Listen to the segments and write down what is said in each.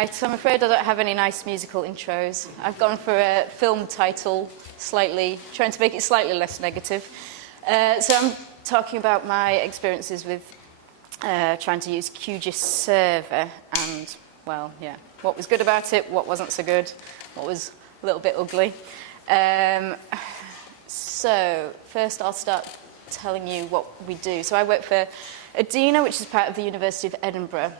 Right, so I'm afraid I don't have any nice musical intros. I've gone for a film title, trying to make it slightly less negative. So I'm talking about my experiences with trying to use QGIS Server and, well, yeah, what was good about it, what wasn't so good, what was a little bit ugly. So first I'll start telling you what we do. So I work for Edina, which is part of the University of Edinburgh,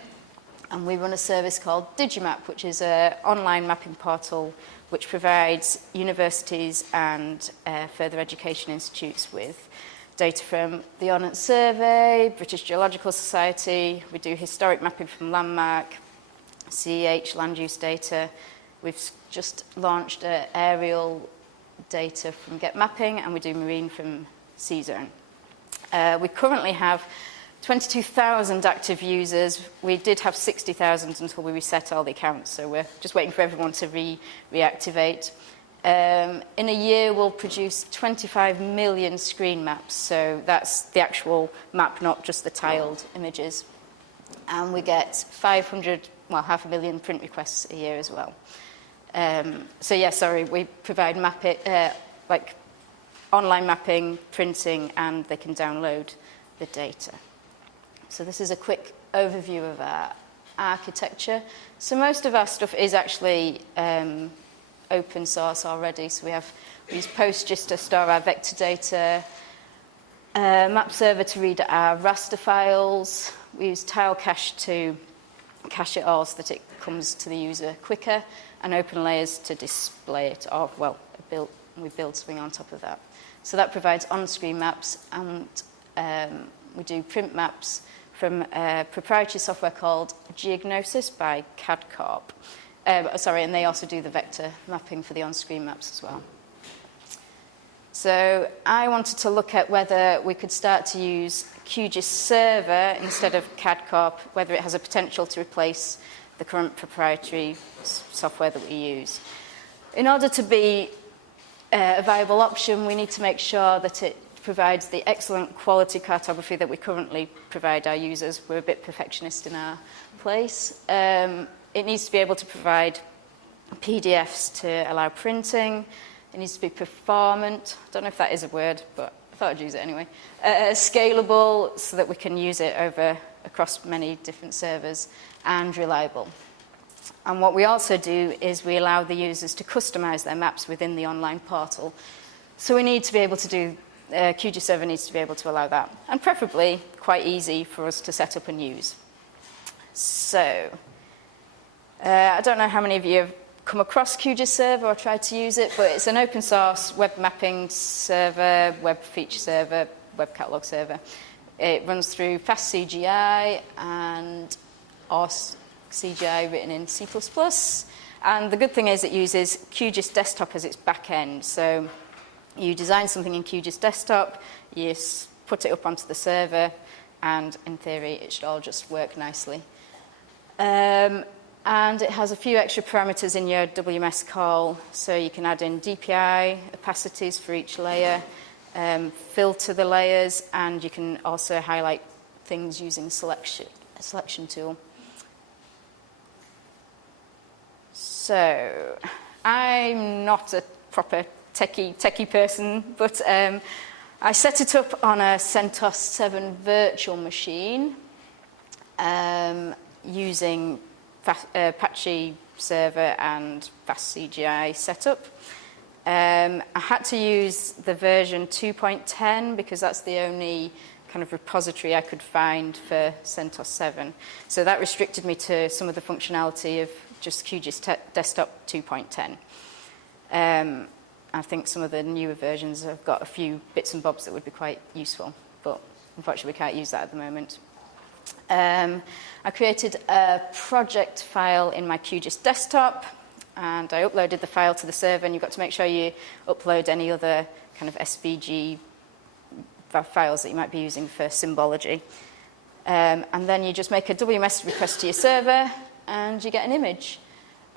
and we run a service called Digimap, which is an online mapping portal which provides universities and further education institutes with data from the Ordnance Survey, British Geological Society. We do historic mapping from Landmark, CEH land use data. We've just launched aerial data from Get Mapping, and we do marine from CZone. We currently have 22,000 active users. We did have 60,000 until we reset all the accounts, so we're just waiting for everyone to reactivate. In a year, we'll produce 25 million screen maps, so that's the actual map, not just the tiled images. And we get 500,000 print requests a year as well. So yeah, sorry, we provide like online mapping, printing, and they can download the data. So this is a quick overview of our architecture. So most of our stuff is actually open source already. So we use PostGIS to store our vector data, MapServer to read our raster files. We use TileCache to cache it all so that it comes to the user quicker, and OpenLayers to display it, or, well, we build something on top of that. So that provides on-screen maps, and we do print maps from a proprietary software called GeognoSIS by CadCorp. And they also do the vector mapping for the on-screen maps as well. So I wanted to look at whether we could start to use QGIS Server instead of CadCorp, whether it has a potential to replace the current proprietary software that we use. In order to be a viable option, we need to make sure that it provides the excellent quality cartography that we currently provide our users. We're a bit perfectionist in our place. It needs to be able to provide PDFs to allow printing. It needs to be performant. I don't know if that is a word, but I thought I'd use it anyway. Scalable, so that we can use it across many different servers, and reliable. And what we also do is we allow the users to customize their maps within the online portal. So we need to be able to do, QGIS Server needs to be able to allow that, and preferably quite easy for us to set up and use. So, I don't know how many of you have come across QGIS Server or tried to use it, but it's an open source web mapping server, web feature server, web catalog server. It runs through fast CGI or CGI written in C++. And the good thing is it uses QGIS Desktop as its back end. So you design something in QGIS Desktop, you put it up onto the server, and in theory, it should all just work nicely. And it has a few extra parameters in your WMS call, so you can add in DPI, opacities for each layer, filter the layers, and you can also highlight things using a selection tool. So I'm not a proper techie person, but I set it up on a CentOS 7 virtual machine using Apache server and fast CGI setup. I had to use the version 2.10 because that's the only kind of repository I could find for CentOS 7. So that restricted me to some of the functionality of just QGIS Desktop 2.10. I think some of the newer versions have got a few bits and bobs that would be quite useful, but unfortunately we can't use that at the moment. I created a project file in my QGIS Desktop, and I uploaded the file to the server, and you've got to make sure you upload any other kind of SVG files that you might be using for symbology. And then you just make a WMS request to your server, and you get an image.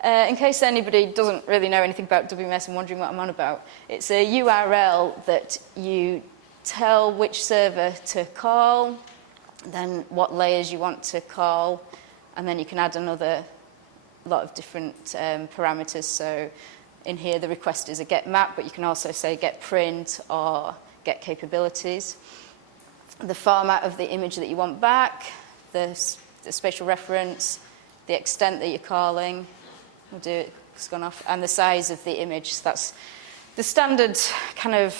In case anybody doesn't really know anything about WMS and wondering what I'm on about, it's a URL that you tell which server to call, then what layers you want to call, and then you can add another a lot of different parameters. So in here, the request is a get map, but you can also say get print or get capabilities. The format of the image that you want back, the spatial reference, the extent that you're calling, we'll do it, it's gone off, and the size of the image. So that's the standard kind of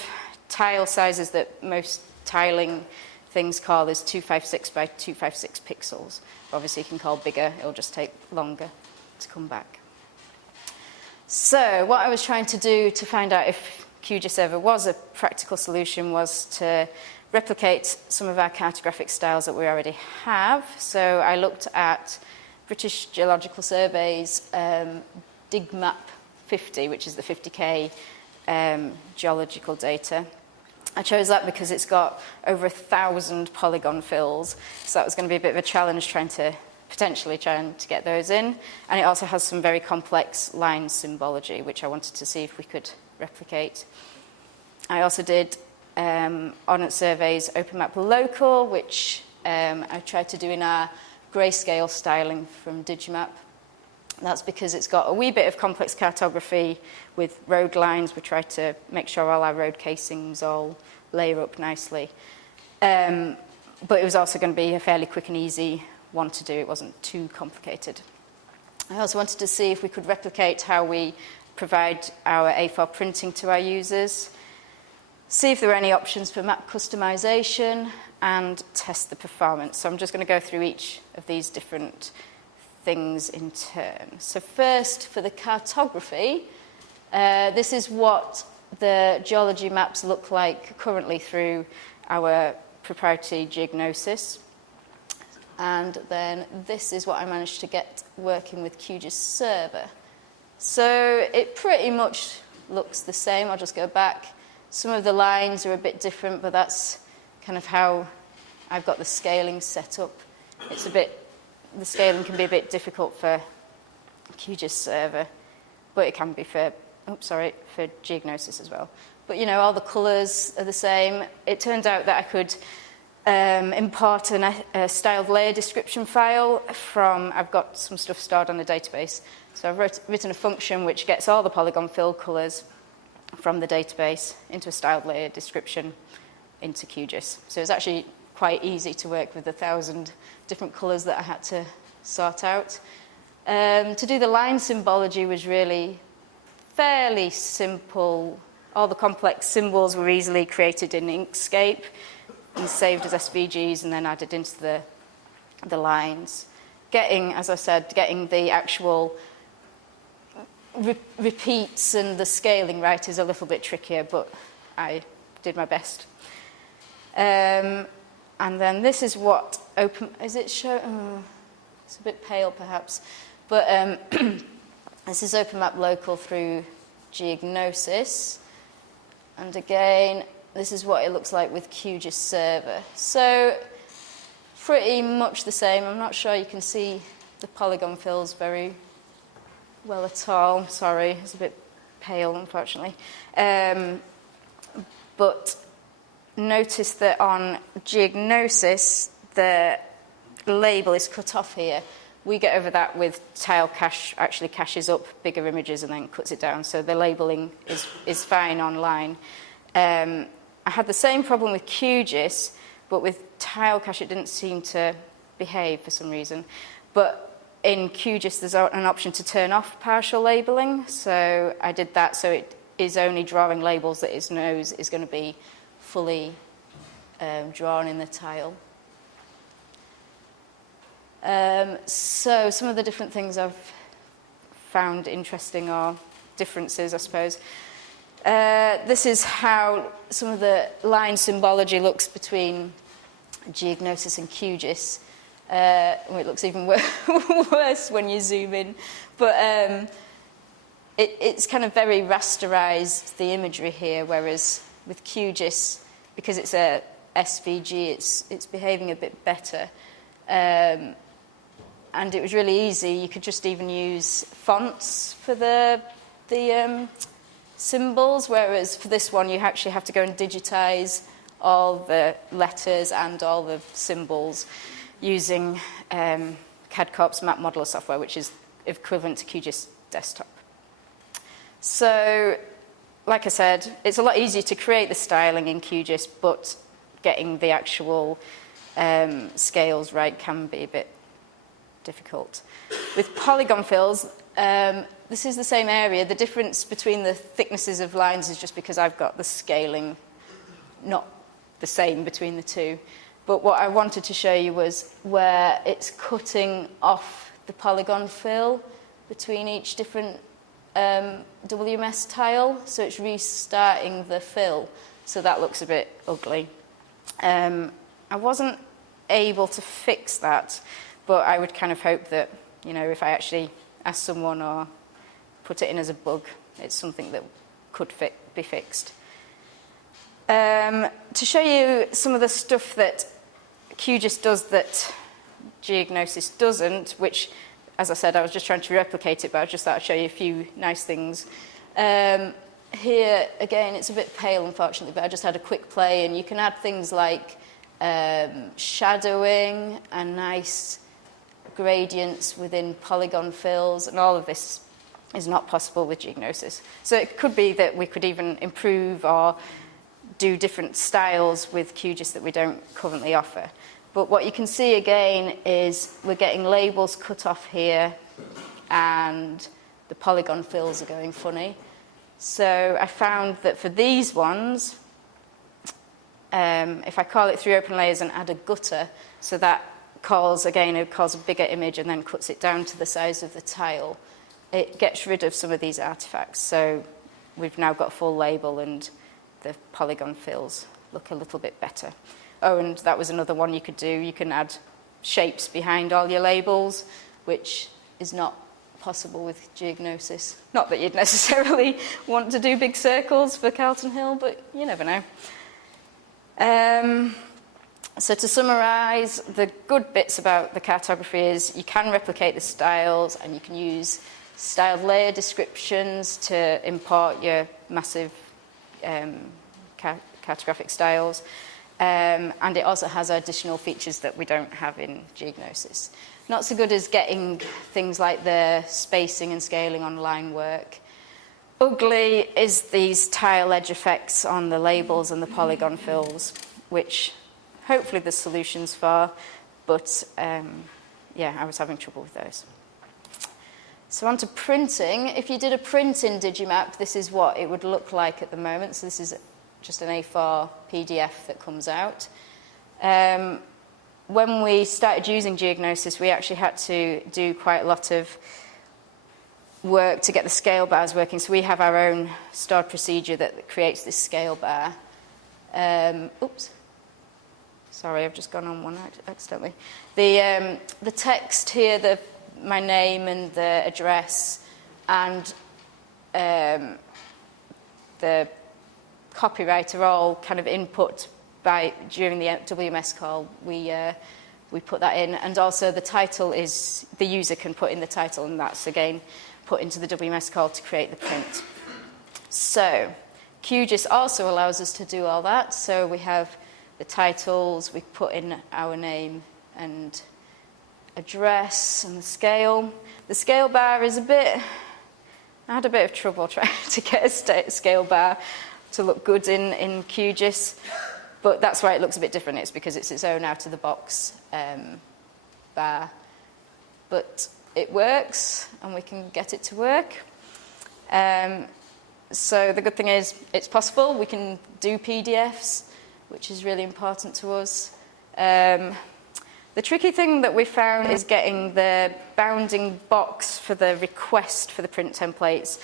tile sizes that most tiling things call is 256 by 256 pixels. Obviously, you can call bigger, it'll just take longer to come back. So what I was trying to do to find out if QGIS Server was a practical solution was to replicate some of our cartographic styles that we already have. So I looked at British Geological Survey's DigMap 50, which is the 50K geological data. I chose that because it's got over 1,000 polygon fills, so that was going to be a bit of a challenge potentially trying to get those in. And it also has some very complex line symbology, which I wanted to see if we could replicate. I also did Ordnance Survey's OpenMap Local, which I tried to do in our grayscale styling from Digimap. That's because it's got a wee bit of complex cartography with road lines. We tried to make sure all our road casings all layer up nicely. But it was also going to be a fairly quick and easy one to do. It wasn't too complicated. I also wanted to see if we could replicate how we provide our A4 printing to our users, see if there were any options for map customization, and test the performance. So I'm just going to go through each of these different things in turn. So first, for the cartography, this is what the geology maps look like currently through our proprietary GeognoSIS. And then this is what I managed to get working with QGIS Server. So it pretty much looks the same. I'll just go back. Some of the lines are a bit different, but that's kind of how I've got the scaling set up. The scaling can be a bit difficult for QGIS Server, but it can be for GeognoSIS as well. But you know, all the colours are the same. It turns out that I could import a styled layer description file I've got some stuff stored on the database. So I've written a function which gets all the polygon fill colours from the database into a styled layer description into QGIS. So it's actually quite easy to work with 1,000 different colours that I had to sort out. To do the line symbology was really fairly simple. All the complex symbols were easily created in Inkscape and saved as SVGs and then added into the lines. As I said, getting the actual repeats and the scaling right is a little bit trickier, but I did my best. And then this is what is it show? It's a bit pale perhaps, but this is OpenMap Local through GeognoSIS. And again, this is what it looks like with QGIS Server. So pretty much the same. I'm not sure you can see the polygon fills very well at all. Sorry, it's a bit pale, unfortunately. But notice that on GeognoSIS, the label is cut off here. We get over that with tile cache, actually caches up bigger images and then cuts it down. So the labeling is fine online. I had the same problem with QGIS, but with tile cache it didn't seem to behave for some reason. But in QGIS there's an option to turn off partial labeling. So I did that, so it is only drawing labels that it knows is going to be fully drawn in the tile. So some of the different things I've found interesting or differences, I suppose. This is how some of the line symbology looks between GeognoSIS and QGIS. It looks even worse when you zoom in. But it's kind of very rasterized, the imagery here, whereas with QGIS, because it's a SVG, it's behaving a bit better. And it was really easy. You could just even use fonts for the symbols, whereas for this one you actually have to go and digitize all the letters and all the symbols using CadCorp's map modeler software, which is equivalent to QGIS Desktop. So, like I said, it's a lot easier to create the styling in QGIS, but getting the actual scales right can be a bit difficult. With polygon fills, this is the same area. The difference between the thicknesses of lines is just because I've got the scaling not the same between the two. But what I wanted to show you was where it's cutting off the polygon fill between each different WMS tile. So it's restarting the fill. So that looks a bit ugly. I wasn't able to fix that, but I would kind of hope that, you know, if I actually ask someone or put it in as a bug, it's something that could be fixed. To show you some of the stuff that QGIS does that GeognoSIS doesn't, which, as I said, I was just trying to replicate it, but I just thought I'd show you a few nice things. Here, again, it's a bit pale, unfortunately, but I just had a quick play, and you can add things like shadowing and nice gradients within polygon fills, and all of this is not possible with GeognoSIS. So it could be that we could even improve or do different styles with QGIS that we don't currently offer. But what you can see again is we're getting labels cut off here, and the polygon fills are going funny. So I found that for these ones, if I call it 3 open layers and add a gutter, so that calls, again, it calls a bigger image and then cuts it down to the size of the tile, it gets rid of some of these artifacts. So we've now got a full label and the polygon fills look a little bit better. Oh, and that was another one you could do. You can add shapes behind all your labels, which is not possible with GeognoSIS. Not that you'd necessarily want to do big circles for Carlton Hill, but you never know. So to summarise, the good bits about the cartography is you can replicate the styles, and you can use styled layer descriptions to import your massive cartographic styles. And it also has additional features that we don't have in GeognoSIS. Not so good as getting things like the spacing and scaling on line work. Ugly is these tile edge effects on the labels and the polygon fills, which hopefully there's solutions for, but yeah, I was having trouble with those. So on to printing. If you did a print in Digimap, this is what it would look like at the moment. So this is just an A4 PDF that comes out. When we started using GeognoSIS, we actually had to do quite a lot of work to get the scale bars working. So we have our own stored procedure that creates this scale bar. Oops. Sorry, I've just gone on one accidentally. The text here, my name and the address, and the copyright are all kind of input during the WMS call. We put that in, and also the title is, the user can put in the title, and that's again put into the WMS call to create the print. So QGIS also allows us to do all that. So we have the titles, we put in our name and address and the scale. The scale bar is I had a bit of trouble trying to get a scale bar to look good in QGIS, but that's why it looks a bit different. It's because it's its own out-of-the-box bar. But it works, and we can get it to work. So the good thing is it's possible. We can do PDFs, which is really important to us. The tricky thing that we found is getting the bounding box for the request for the print templates.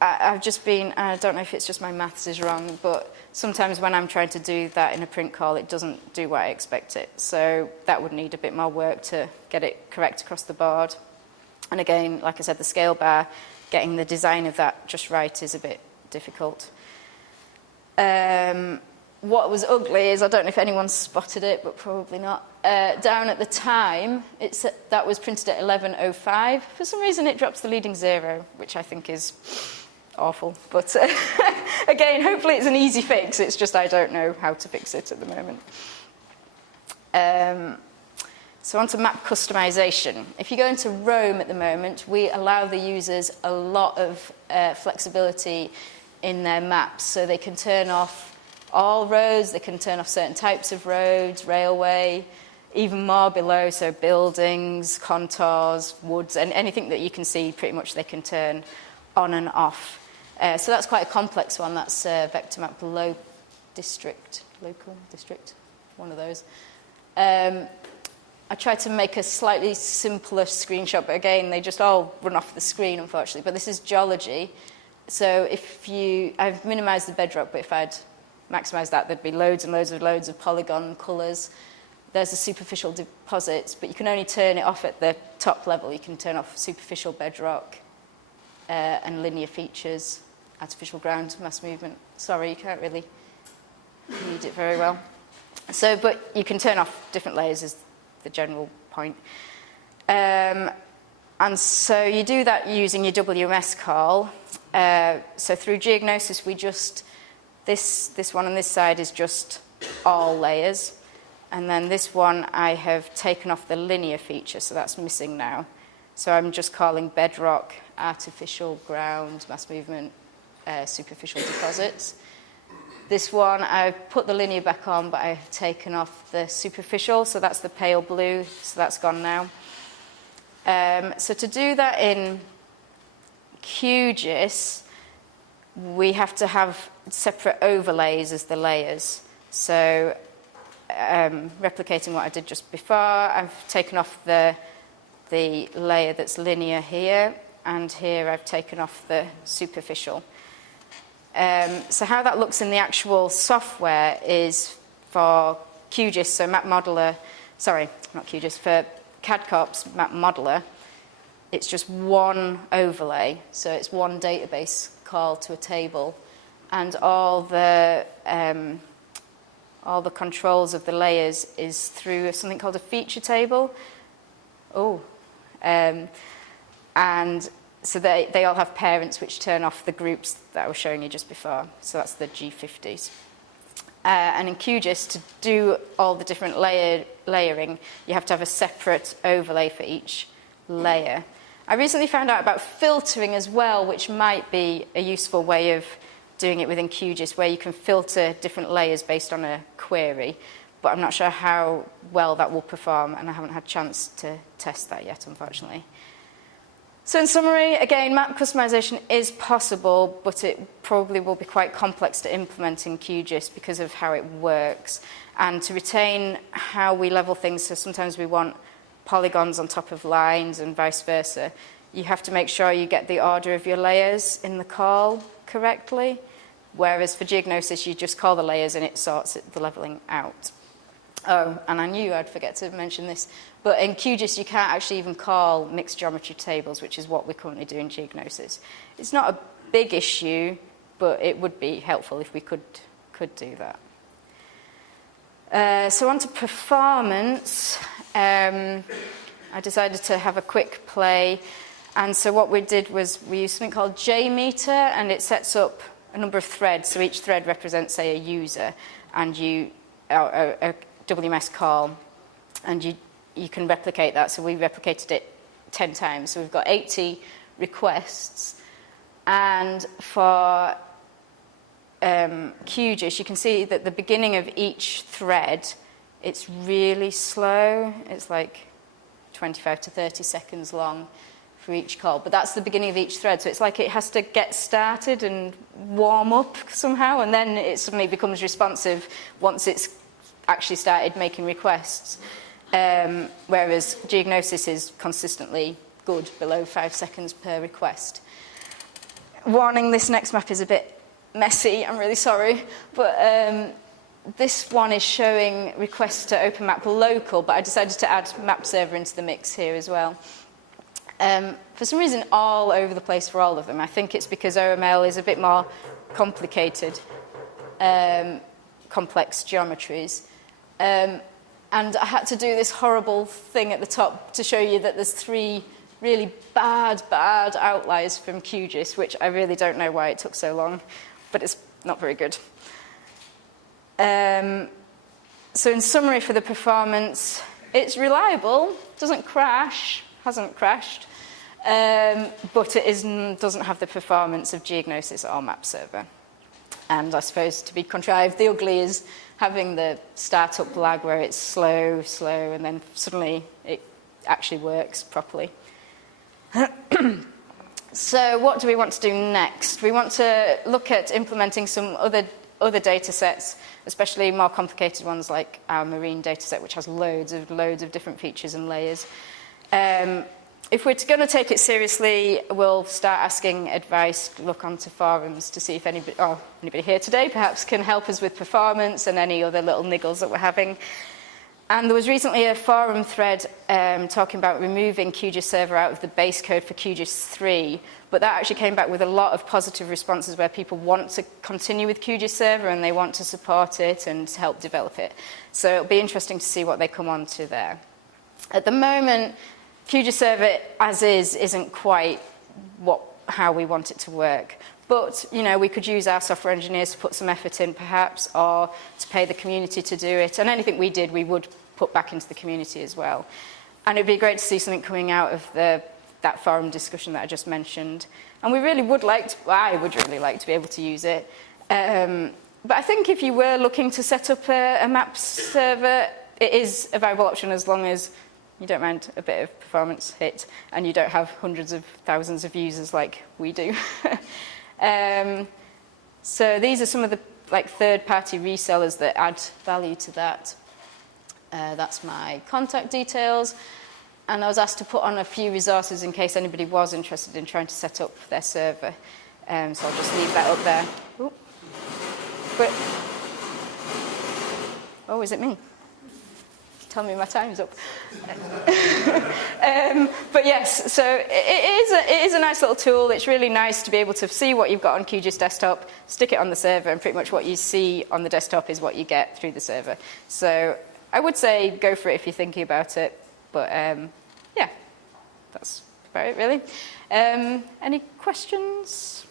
I don't know if it's just my maths is wrong, but sometimes when I'm trying to do that in a print call, it doesn't do what I expect it. So that would need a bit more work to get it correct across the board. And again, like I said, the scale bar, getting the design of that just right is a bit difficult. What was ugly is, I don't know if anyone's spotted it, but probably not. Down at the time, that was printed at 11:05. For some reason, it drops the leading 0, which I think is awful. But again, hopefully it's an easy fix. It's just I don't know how to fix it at the moment. So So on to map customization. If you go into Rome at the moment, we allow the users a lot of flexibility in their maps. So they can turn off all roads, they can turn off certain types of roads, railway, even more below, so buildings, contours, woods, and anything that you can see, pretty much they can turn on and off. So that's quite a complex one. That's vector map local district, one of those. I tried to make a slightly simpler screenshot, but again, they just all run off the screen, unfortunately. But this is geology. So I've minimized the bedrock, but if I'd maximize that, there'd be loads and loads of polygon colors. There's the superficial deposits, but you can only turn it off at the top level. You can turn off superficial bedrock and linear features, artificial ground, mass movement. Sorry, you can't really read it very well. So, but you can turn off different layers is the general point. And so you do that using your WMS call. So through GeognoSIS, we just, this one on this side is just all layers. And then this one, I have taken off the linear feature, so that's missing now. So I'm just calling bedrock, artificial ground, mass movement, superficial deposits. This one, I've put the linear back on, but I've taken off the superficial, so that's the pale blue, so that's gone now. So to do that in QGIS, we have to have separate overlays as the layers. So replicating what I did just before, I've taken off the layer that's linear here, and here I've taken off the superficial. So how that looks in the actual software is for QGIS, so Map Modeler, sorry, not QGIS, for CadCorp's Map Modeler, it's just one overlay, so it's one database call to a table, and all the controls of the layers is through something called a feature table. And so they all have parents which turn off the groups that I was showing you just before. So that's the G50s. And in QGIS, to do all the different layering, you have to have a separate overlay for each layer. I recently found out about filtering as well, which might be a useful way of doing it within QGIS, where you can filter different layers based on a query. But I'm not sure how well that will perform, and I haven't had a chance to test that yet, unfortunately. So in summary, again, map customization is possible, but it probably will be quite complex to implement in QGIS because of how it works. And to retain how we level things, so sometimes we want polygons on top of lines and vice versa, you have to make sure you get the order of your layers in the call correctly, whereas for GeognoSIS, you just call the layers and it sorts the leveling out. Oh, and I knew I'd forget to mention this, but in QGIS you can't actually even call mixed geometry tables, which is what we currently do in GeognoSIS. It's not a big issue, but it would be helpful if we could do that. So on to performance. I decided to have a quick play, and so what we did was we used something called JMeter, and it sets up a number of threads. So each thread represents, say, a user, and a WMS call, and you can replicate that. So we replicated it 10 times. So we've got 80 requests. And for QGIS, you can see that the beginning of each thread, it's really slow. It's like 25 to 30 seconds long for each call. But that's the beginning of each thread. So it's like it has to get started and warm up somehow, and then it suddenly becomes responsive once it's actually started making requests, whereas GeognoSIS is consistently good, below 5 seconds per request. Warning, this next map is a bit messy, I'm really sorry, but this one is showing requests to open map local, but I decided to add MapServer into the mix here as well. For some reason, all over the place for all of them. I think it's because OML is a bit more complicated, complex geometries. And I had to do this horrible thing at the top to show you that there's 3 really bad outliers from QGIS, which I really don't know why it took so long, but it's not very good. So in summary for the performance, It's reliable, doesn't crash, hasn't crashed, but it doesn't have the performance of GeognoSIS or MapServer. And I suppose to be contrived, the ugly is having the startup lag where it's slow, and then suddenly it actually works properly. So what do we want to do next? We want to look at implementing some other data sets, especially more complicated ones like our marine data set, which has loads of different features and layers. If we're going to take it seriously, we'll start asking advice, look onto forums to see if anybody here today perhaps can help us with performance and any other little niggles that we're having. And there was recently a forum thread talking about removing QGIS Server out of the base code for QGIS 3, but that actually came back with a lot of positive responses where people want to continue with QGIS Server and they want to support it and help develop it. So it'll be interesting to see what they come on to there. At the moment, QGIS Server as is isn't quite how we want it to work. But, you know, we could use our software engineers to put some effort in perhaps, or to pay the community to do it. And anything we did, we would put back into the community as well. And it'd be great to see something coming out of that forum discussion that I just mentioned. And we really would like to, I would really like to be able to use it. But I think if you were looking to set up a map server, it is a viable option as long as you don't mind a bit of performance hit and you don't have hundreds of thousands of users like we do. So these are some of the third-party resellers that add value to that. That's my contact details. And I was asked to put on a few resources in case anybody was interested in trying to set up their server. So I'll just leave that up there. Ooh. Oh, is it me? Tell me my time's up. But yes, so it is a nice little tool. It's really nice to be able to see what you've got on QGIS desktop, stick it on the server, and pretty much what you see on the desktop is what you get through the server. So I would say go for it if you're thinking about it. But yeah, that's about it really. Any questions?